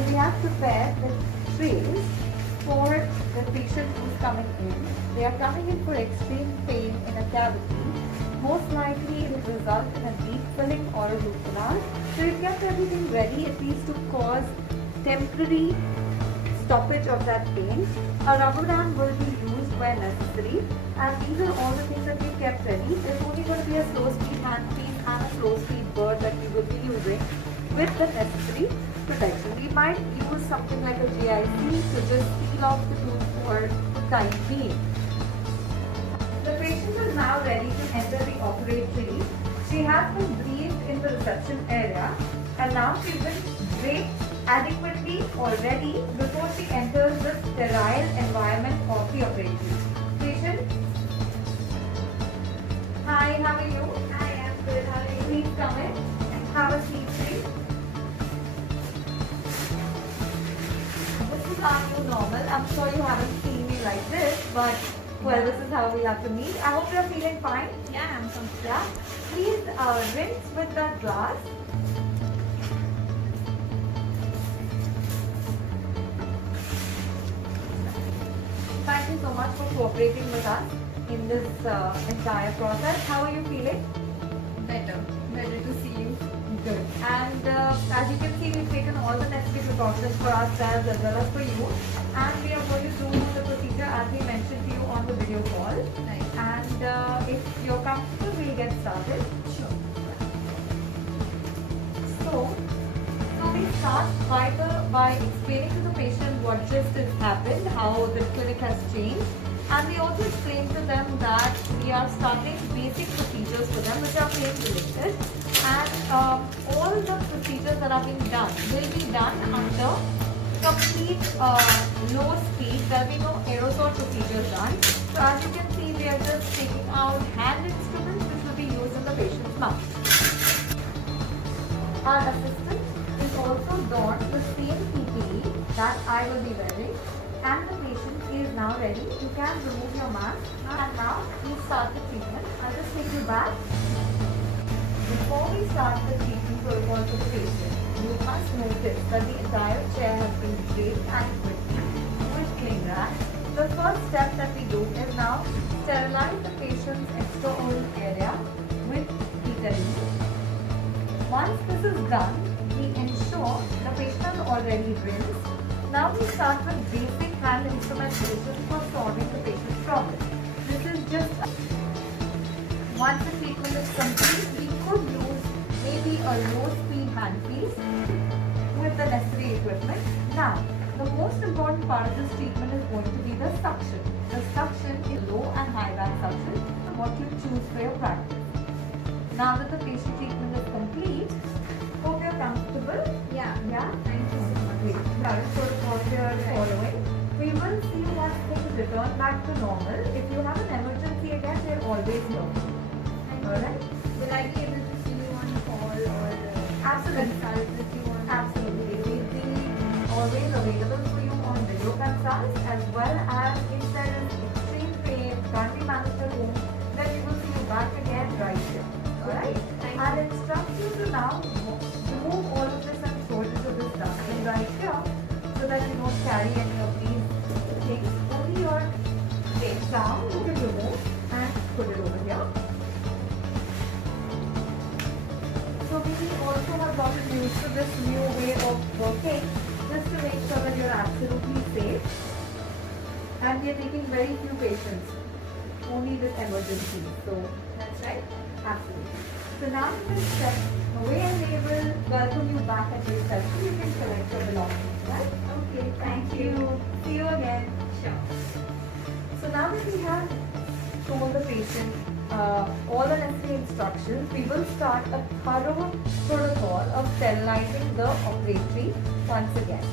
So we have prepared the trays for the patient who's coming in. They are coming in for extreme pain in a cavity. Most likely it will result in a deep filling or a root canal. So we've kept everything ready at least to cause temporary stoppage of that pain. A rubber band will be used where necessary, and these are all the things that we've kept ready. There's only going to be a slow speed handpiece and a slow speed bird that we will be using with the necessary protection. We might use something like a GIC to just peel off the tooth for the time being. The patient is now ready to enter the operatory. She has been briefed in the reception area, and now she's been draped adequately already before she enters the sterile environment of the operatory. Patient, hi, how are you? Hi, I'm good. How are you? Please come in and have a seat, please. This is our new normal. I'm sure you haven't seen me like this, but well, this is how we have to meet. I hope you're feeling fine. Yeah, I'm comfortable. Yeah. Please rinse with that glass. Thank you so much for cooperating with us in this entire process. How are you feeling? Better to see you. Good. And as you can see, we've taken all the necessary precautions for ourselves as well as for you. And we are going to do the procedure as we mentioned to you on the video call. Right. And if you're comfortable, we'll get started. Sure. So we start by explaining to the patient what just has happened, how the clinic has changed, and we also explain to them that we are starting basic procedures for them which are pain related, and all the procedures that are being done will be done under complete low speed. There will be no aerosol procedures done. So as you can see, we are just taking out hand instruments which will be used in the patient's mouth. Our assistant is also donned the same PPE that I will be wearing, and the patient is now ready. You can remove your mask, and now we start the treatment. I'll just take you back. Before we start the treatment protocol for the patient, you must notice that the entire chair has been draped adequately with cling wrap. The first step that we do is now sterilize the patient's extraoral area with betadine. Once this is done, we ensure the patient is already rinsed. Now we start with basic hand instrumentation for solving the patient's problem. This is just once the treatment is complete, we could use maybe a low speed handpiece with the necessary equipment. Now, the most important part of this treatment is going to be the suction. The suction is low and high back suction, what you choose for your practice. Now that the patient treatment is complete, hope you're comfortable. Yeah. Yeah? Thank you so much. Great. Current protocol we are following. We will see once things return back to normal. If you have an emergency again, we're always here. Alright? Will I be able to see you on call or Absolutely. consult with you on? Absolutely. We'll be always available for you on video consults, as well as if there is extreme pain, can't be managed at home, then we will see you back again right here. Alright? Thank you. I'll instruct you to now remove all of this and throw it into this dustbin right here, so that you don't carry any of these things. Only your gown you can remove and put it over here. So we also have gotten used to this new way of working, just to make sure that you're absolutely safe. And we are taking very few patients, only with emergency. So That's right. absolutely. So now in this step, away, and we will welcome you back at the reception. You can collect your belongings, right? Okay. Thank you. See you again. Sure. So now that we have told the patient all the necessary instructions, we will start a thorough protocol of sterilizing the operatory once again.